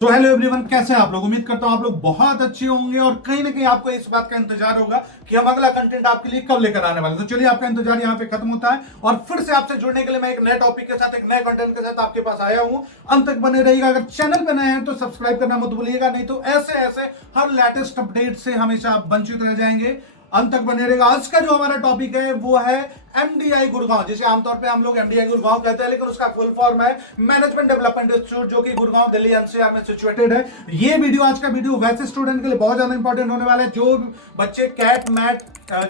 तो hello everyone, कैसे हैं आप लोग। उम्मीद करता हूं आप लोग बहुत अच्छे होंगे और कहीं ना कहीं आपको इस बात का इंतजार होगा कि हम अगला कंटेंट आपके लिए कब लेकर आने वाले हैं। तो चलिए, आपका इंतजार यहां पे खत्म होता है और फिर से आपसे जुड़ने के लिए मैं एक नए टॉपिक के साथ, एक नए कंटेंट के साथ आपके पास आया हूं। अंत तक बने रहिएगा। अगर चैनल पे नए हैं तो सब्सक्राइब करना मत भूलिएगा, नहीं तो ऐसे ऐसे हर लेटेस्ट अपडेट से हमेशा आप वंचित रह जाएंगे। अंत तक बने रहेगा। आज का जो हमारा टॉपिक है वो है एमडीआई गुड़गांव, जिसे आमतौर पे हम लोग एमडीआई गुड़गांव कहते हैं, लेकिन उसका फुल फॉर्म है मैनेजमेंट डेवलपमेंट इंस्टीट्यूट, जो कि गुड़गांव दिल्ली एनसीआर में सिचुएटेड है। ये वीडियो, आज का वीडियो वैसे स्टूडेंट के लिए बहुत ज्यादा इंपॉर्टेंट होने वाला है जो बच्चे CAT MAT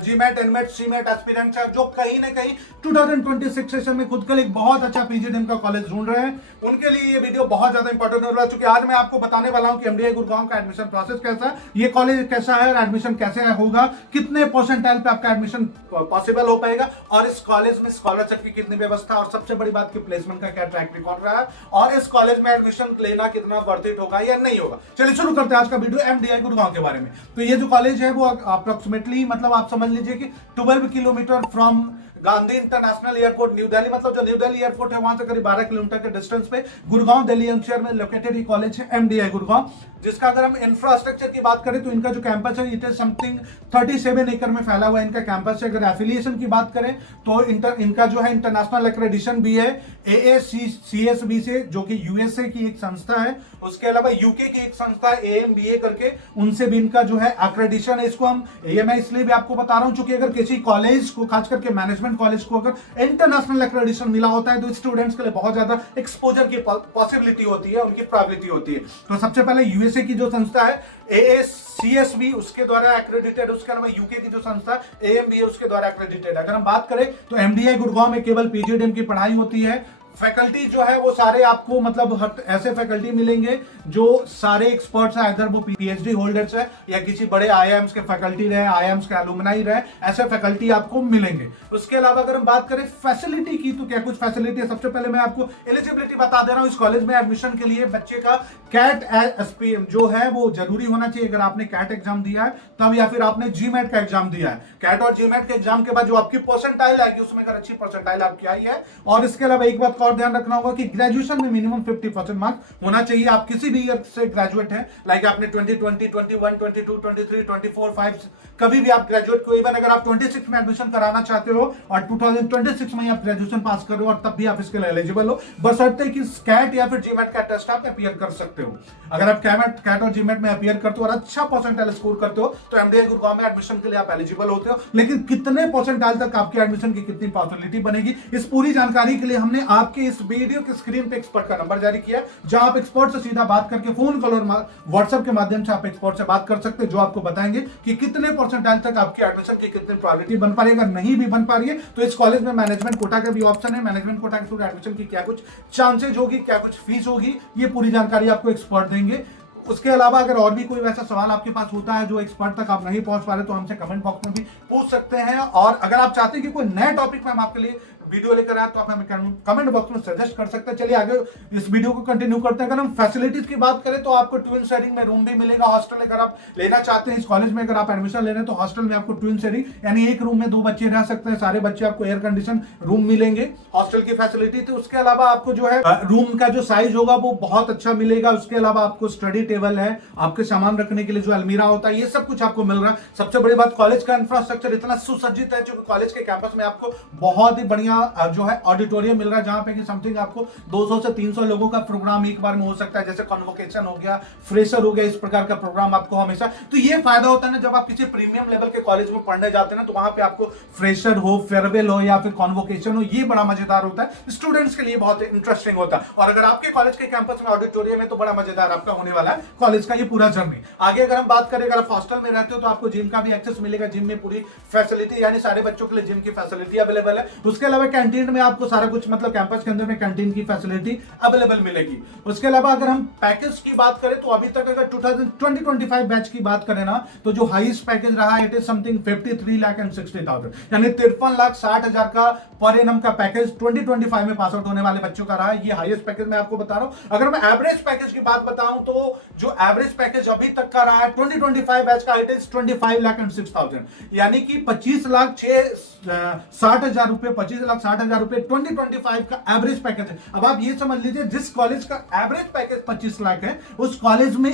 GMAT NMAT CMAT aspirants है, जो कहीं ना कहीं 2026 सेशन में खुद के लिए एक बहुत अच्छा पीजीडीएम का कॉलेज ढूंढ रहे हैं। उनके लिए ये वीडियो बहुत ज्यादा इंपॉर्टेंट हो रहा है, क्योंकि आज मैं आपको बताने वाला हूं कि एमडीआई गुड़गांव का एडमिशन प्रोसेस कैसा है, ये कॉलेज कैसा है और एडमिशन कैसे होगा, कितने परसेंटाइल पे आपका एडमिशन पॉसिबल हो पाएगा, और इस कॉलेज में स्कॉलरशिप की कितनी व्यवस्था, और सबसे बड़ी बात की प्लेसमेंट का क्या ट्रैक रिकॉर्ड रहा है, और इस कॉलेज में एडमिशन लेना कितना वर्थ इट होगा या नहीं होगा। चलिए शुरू करते हैं आज का वीडियो एमडीआई गुड़गांव के बारे में। तो ये जो कॉलेज है वो अप्रोक्सीमेटली, मतलब आप समझ लीजिए कि 12 kilometre from Gandhi international airport new Delhi, मतलब जो न्यू दिल्ली एयरपोर्ट है वहां से करीब 12 किलोमीटर के डिस्टेंस पे गुड़गांव दिल्ली एनसीआर में लोकेटेड ये कॉलेज है एमडीआई गुड़गांव। जिसका अगर हम इंफ्रास्ट्रक्चर की बात करें तो इनका जो कैंपस है इट इज समथिंग 37 एकड़ में फैला हुआ है इनका कैंपस है। अगर एफिलिएशन की बात करें तो इनका जो है इंटरनेशनल एक्रेडिशन भी है एएसीएसबी से, जो कि यूएसए की एक संस्था है। उसके अलावा यूके की एक संस्था है एएमबीए करके, उनसे भी इनका जो है एक्रेडिशन है। इसको हम मैं इसलिए भी आपको बता रहा हूं क्योंकि अगर किसी कॉलेज को, खास करके मैनेजमेंट कॉलेज को, अगर इंटरनेशनल एक्रेडिशन मिला होता है तो स्टूडेंट्स के लिए बहुत ज्यादा एक्सपोजर की पॉसिबिलिटी होती है, उनकी प्रोबेबिलिटी होती है। तो सबसे पहले यूएसए की जो संस्था है एएसीएसबी, उसके द्वारा एक्रेडिटेड, उसके अलावा यूके की जो संस्था एएमबीए उसके द्वारा एक्रेडिटेड। अगर हम बात करें तो एमडीआई गुड़गांव में केवल पीजीडीएम की पढ़ाई होती है। फैकल्टी जो है वो सारे आपको, मतलब ऐसे फैकल्टी मिलेंगे जो सारे एक्सपर्ट्स हैं, इधर वो पीएचडी होल्डर्स है या किसी बड़े आईआईएम्स के फैकल्टी रहे, आईआईएम्स के एलुमनाई रहे, ऐसे फैकल्टी आपको मिलेंगे। उसके अलावा अगर हम बात करें फैसिलिटी की तो क्या कुछ फैसिलिटी है। सबसे पहले मैं आपको एलिजिबिलिटी बता दे रहा हूं। इस कॉलेज में एडमिशन के लिए बच्चे का कैट एसपीएम जो है वो जरूरी होना चाहिए। अगर आपने कैट एग्जाम दिया है तब, या फिर आपने जीमैट का एग्जाम दिया है। कैट और जीमैट के एग्जाम के बाद जो आपकी परसेंटाइल आएगी उसमें अगर अच्छी परसेंटाइल आपकी आई है, और इसके अलावा एक बात और ध्यान रखना होगा कि ग्रेजुएशन में मिनिमम 50% मार्क्स होना चाहिए। आप किसी भी ईयर से ग्रेजुएट हैं, लाइक आपने 2020, 21, 22, 23, 24, 5 कभी भी आप ग्रेजुएट को, इवन अगर आप 26 में एडमिशन कराना चाहते हो और 2026 में आप ग्रेजुएशन पास कर रहे हो और तब भी आप इसके लिए एलिजिबल हो, बशर्ते कि कैट या फिर जीमैट का टेस्ट आप अपीयर कर सकते हो। अगर आप कैट और जीमैट में अपीयर करते हो और अच्छा परसेंटाइल स्कोर करते हो तो एमडीआई गुड़गांव में एडमिशन के लिए आप एलिजिबल होते हो। लेकिन कितने परसेंटाइल तक आपके एडमिशन की कितनी पॉसिबिलिटी बनेगी, इस पूरी जानकारी के लिए हमने आपके इस वीडियो के स्क्रीन पे एक्सपर्ट का नंबर जारी किया, जहां आप एक्सपर्ट से सीधा बात करके फोन कॉल और व्हाट्सएप के माध्यम से आप एक्सपर्ट से बात कर सकते हैं, जो आपको बताएंगे कि कितने परसेंटाइल तक आपकी एडमिशन की कितनी प्रोबेबिलिटी बन पा रही है। अगर नहीं भी बन पा रही है तो इस कॉलेज में मैनेजमेंट कोटा का भी ऑप्शन है। मैनेजमेंट कोटा के थ्रू एडमिशन की क्या कुछ चांसेज होगी, क्या कुछ फीस होगी, ये पूरी जानकारी आपको एक्सपर्ट देंगे। उसके अलावा अगर और भी कोई वैसा सवाल आपके पास होता है जो एक्सपर्ट तक आप नहीं पहुंच पा रहे तो हमसे कमेंट बॉक्स में भी पूछ सकते हैं। और अगर आप चाहते हैं कि कोई नए टॉपिक में हम आपके लिए वीडियो लेकर आए तो आप हमें कमेंट बॉक्स में सजेस्ट कर सकते हैं। चलिए आगे इस वीडियो को कंटिन्यू करते हैं। अगर हम फैसिलिटीज की बात करें तो आपको ट्विन शेयरिंग में रूम भी मिलेगा। हॉस्टल अगर आप लेना चाहते हैं, इस कॉलेज में अगर आप एडमिशन ले रहे हैं तो हॉस्टल में आपको ट्विन शेयरिंग, यानी एक रूम में 2 बच्चे रह सकते हैं। सारे बच्चे आपको एयर कंडीशन रूम मिलेंगे, हॉस्टल की फैसिलिटी थी। उसके अलावा आपको जो है रूम का जो साइज होगा वो बहुत अच्छा मिलेगा। उसके अलावा आपको स्टडी टेबल है, आपके सामान रखने के लिए जो अलमीरा होता है, ये सब कुछ आपको मिल रहा है। सबसे बड़ी बात, कॉलेज का इंफ्रास्ट्रक्चर इतना सुसज्जित है, जो कॉलेज के कैंपस में आपको बहुत ही बढ़िया जो है ऑडिटोरियम मिल रहा है, जहां पे कि समथिंग आपको 200 से 300 लोगों का प्रोग्राम एक बार में हो सकता है, जैसे कॉन्वोकेशन हो गया, फ्रेशर हो गया, इस प्रकार का प्रोग्राम आपको हमेशा। तो ये फायदा होता है ना, जब आप किसी प्रीमियम लेवल के कॉलेज में पढ़ने जाते हैं ना, तो वहां पे आपको फ्रेशर हो, फेयरवेल हो या फिर कॉन्वोकेशन हो, ये बड़ा मजेदार होता है, स्टूडेंट्स के लिए बहुत इंटरेस्टिंग होता है। और अगर आपके कॉलेज के कैंपस में ऑडिटोरियम है तो बड़ा मजेदार आपका होने वाला है कॉलेज का ये पूरा जर्नी। आगे अगर हम बात करें, अगर आप हॉस्टल में रहते हो तो आपको जिम का भी एक्सेस मिलेगा। जिम में पूरी फैसिलिटी, यानी सारे बच्चों के लिए जिम की फैसिलिटी अवेलेबल है। उसके अलावा कैंटीन में आपको सारा कुछ, मतलब कैंपस के अंदर में कैंटीन की फैसिलिटी अवेलेबल मिलेगी। उसके अलावा अगर हम पैकेज की बात करें तो अभी तक अगर 2025 बैच की बात करें ना, तो जो हाईएस्ट पैकेज रहा है इट इज समथिंग 53,60,000, यानी 53,60,000 का पर एनम का पैकेज 2025 में पास आउट होने वाले बच्चों का रहा है। ये हाईएस्ट पैकेज मैं आपको बता रहा हूं। अगर मैं एवरेज पैकेज की बात बताऊं तो जो एवरेज पैकेज अभी तक का रहा है 2025 बैच का इट इज 25,06,000, यानी कि 25,60,000 रुपए, 25,60,000 रुपए 2025 का एवरेज पैकेज है। अब आप ये समझ लीजिए जिस कॉलेज का एवरेज पैकेज 25 लाख है, उस कॉलेज में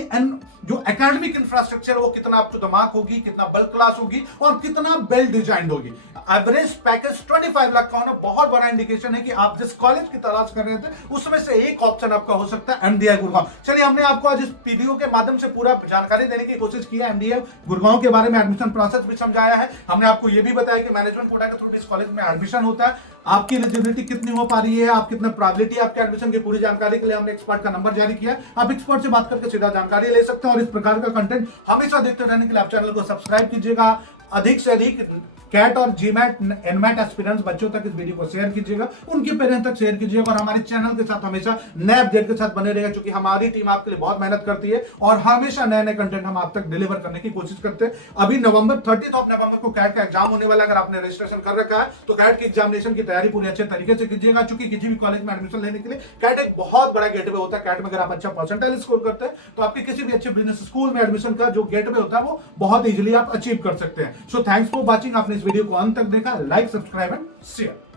जो एकेडमिक इंफ्रास्ट्रक्चर वो कितना अप टू द मार्क होगी, कितना वर्ल्ड क्लास होगी और कितना वेल डिजाइंड होगी। एवरेज पैकेज 25 लाख का होना बहुत बड़ा इंडिकेशन है कि आप जिस कॉलेज की तलाश कर रहे थे उसमें से एक ऑप्शन आपका हो सकता है एमडीआई गुड़गांव। चलिए, हमने आपको आज इस वीडियो के माध्यम से पूरा जानकारी देने की कोशिश की है। एमडीआई गुड़गांव के बारे में एडमिशन प्रोसेस भी समझाया है। हमने आपको यह भी बताया कि मैनेजमेंट कोटा के थ्रू इस कॉलेज में एडमिशन होता है, आपकी एलिजिबिलिटी कितनी हो पा रही है, आप कितना प्रोबेबिलिटी आपके एडमिशन की पूरी जानकारी के लिए हमने एक्सपर्ट का नंबर जारी किया। आप एक्सपर्ट से बात करके सीधा जानकारी ले सकते हैं और इस प्रकार का कंटेंट हमेशा देखते रहने के लिए आप चैनल को सब्सक्राइब कीजिएगा। अधिक से अधिक कैट और जीमैट एनमैट एस्पिरेंट्स बच्चों तक इस वीडियो को शेयर कीजिएगा, उनके पेरेंट्स तक शेयर कीजिएगा और हमारे चैनल के साथ हमेशा नए अपडेट के साथ बने रहेगा, क्योंकि हमारी टीम आपके लिए बहुत मेहनत करती है और हमेशा नए नए कंटेंट हम आप तक डिलीवर करने की कोशिश करते हैं। अभी नवंबर 30 नवंबर को कैट का एग्जाम होने वाला है। अगर आपने रजिस्ट्रेशन कर रखा है तो कैट की एग्जामिनेशन की तैयारी पूरी अच्छे तरीके से कीजिएगा, क्योंकि किसी भी कॉलेज में एडमिशन लेने के लिए कैट एक बहुत बड़ा गेटवे होता है। कैट में अगर आप अच्छा परसेंटाइल स्कोर करते हैं तो आपके किसी भी अच्छे बिजनेस स्कूल में एडमिशन का जो गेटवे होता है वो बहुत इजीली आप अचीव कर सकते हैं। So thanks for watching. आपने इस वीडियो को अंत तक देखा, लाइक, सब्सक्राइब एंड शेयर।